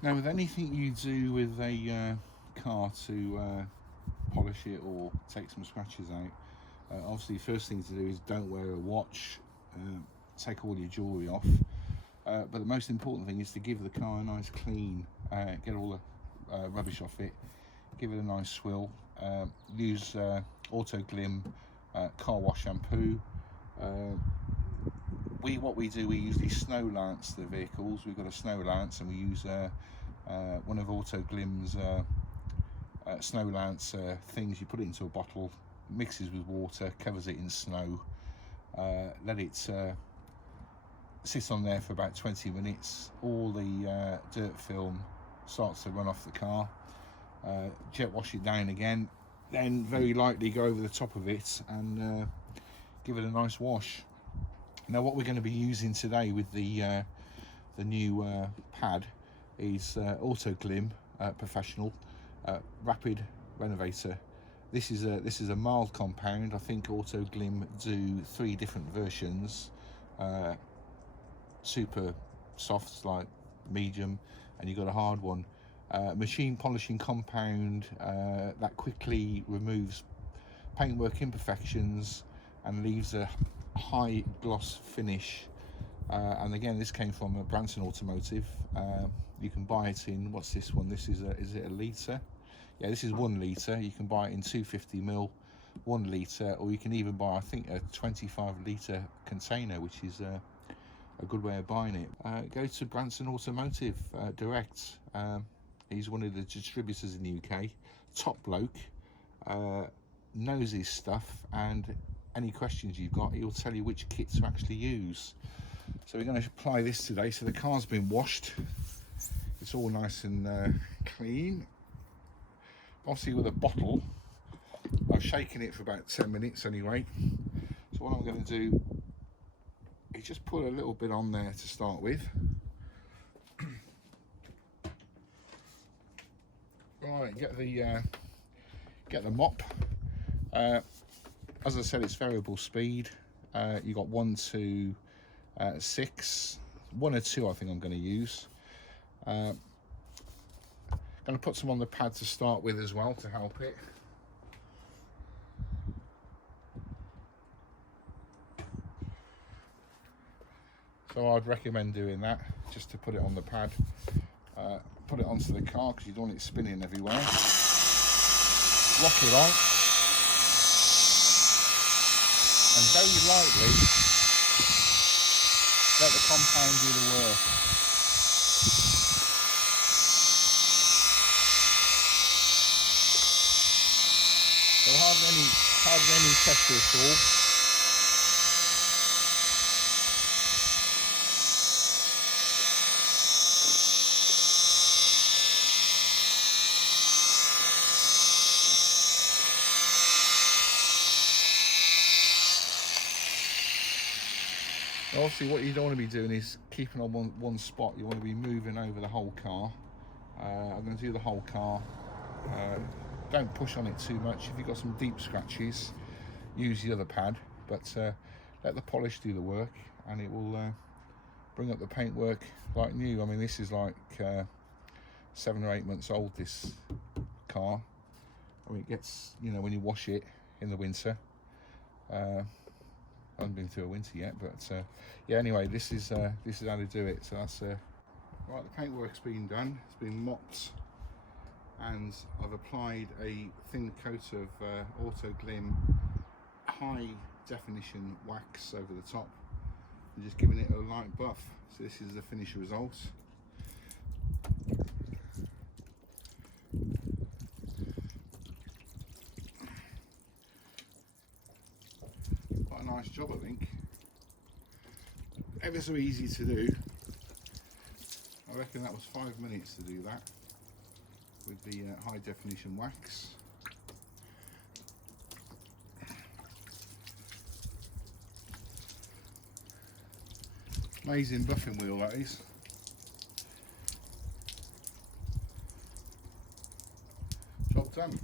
Now, with anything you do with a car to polish it or take some scratches out, obviously the first thing to do is don't wear a watch, take all your jewellery off, but the most important thing is to give the car a nice clean, get all the rubbish off it, give it a nice swill, use Auto Glim car wash shampoo. What we do, we usually snow lance the vehicles. We've got a snow lance and we use one of Auto Glim's snow lance things. You put it into a bottle, mixes with water, covers it in snow, let it sit on there for about 20 minutes. All the dirt film starts to run off the car. Jet wash it down again, then very lightly go over the top of it and give it a nice wash. Now, what we're going to be using today with the new pad is Auto Glim Professional Rapid Renovator. This is a mild compound. I think Auto Glim do 3 different versions: super soft, like medium, and you've got a hard one. Machine polishing compound that quickly removes paintwork imperfections and leaves a high gloss finish. And again, this came from Branson Automotive. You can buy it in, what's this one? This is it a litre? Yeah, this is 1 litre. You can buy it in 250ml, 1 litre, or you can even buy, I think, a 25-litre container, which is a good way of buying it. Go to Branson Automotive direct. He's one of the distributors in the UK. Top bloke, knows his stuff, and any questions you've got, he'll tell you which kit to actually use. So we're going to apply this today. So the car's been washed. It's all nice and clean. Obviously with a bottle, I've shaken it for about 10 minutes anyway. So what I'm going to do is just put a little bit on there to start with. Right, get the mop. As I said, it's variable speed. You got 1 to 6, 1 or 2 I think I'm going to use. Going to put some on the pad to start with as well to help it. So I'd recommend doing that, just to put it on the pad. Put it onto the car because you don't want it spinning everywhere. Lock it on. And very lightly let the compound do the work. So hardly any pressure at all. Obviously what you don't want to be doing is keeping on one spot. You want to be moving over the whole car. I'm going to do the whole car. Don't push on it too much. If you've got some deep scratches, use the other pad, but let the polish do the work and it will bring up the paintwork like new. I mean, this is like 7 or 8 months old, this car. I mean, it gets, you know, when you wash it in the winter, I haven't been through a winter yet, but yeah, anyway, this is how to do it. So that's right, the paintwork's been done, it's been mopped, and I've applied a thin coat of Auto Glim high definition wax over the top and just giving it a light buff. So this is the finished result. Quite a nice job, I think. Ever so easy to do. I reckon that was 5 minutes to do that with the high definition wax. Amazing buffing wheel that is. Job done.